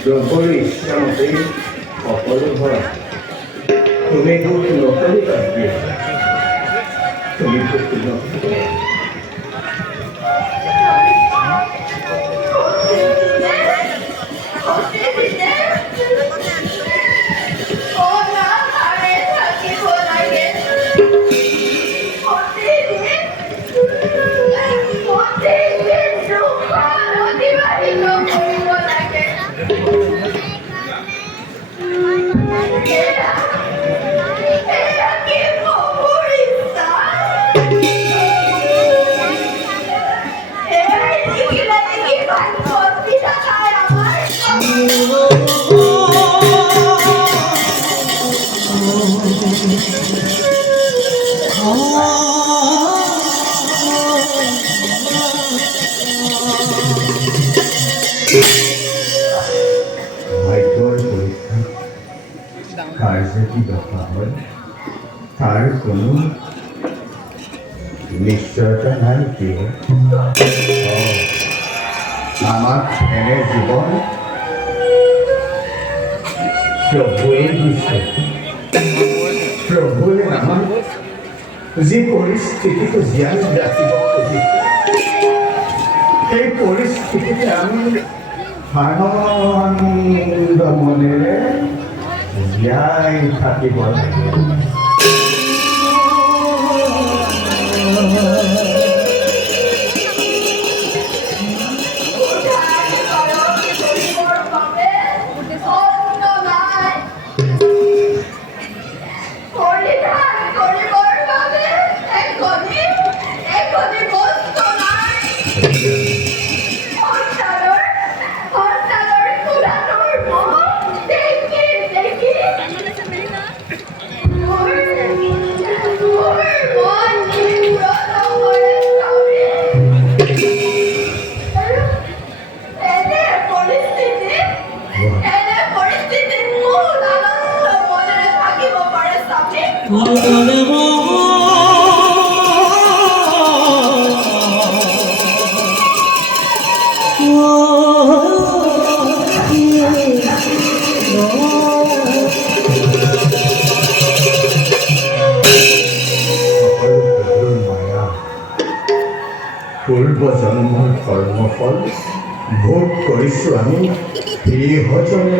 Propone siamo qui, popolo ভরা তুমি খুব নকলি কাটবে তুমি খুব নকলি কার্যটি দফা হয় তার কোনো নিশ্চয়তা নাই কি আমার এনে জীবন প্ৰভুৱে দিছে প্ৰভুৱে আমাক যি পৰিস্থিতিটো জীয়াই ৰাখিব খুজিছে সেই পৰিস্থিতিতে আমি আনন্দ মনেৰে জীয়াই থাকিব লাগে পূৰ্বজন্মৰ কৰ্মফল ভোগ কৰিছোঁ আমি গৃহজনে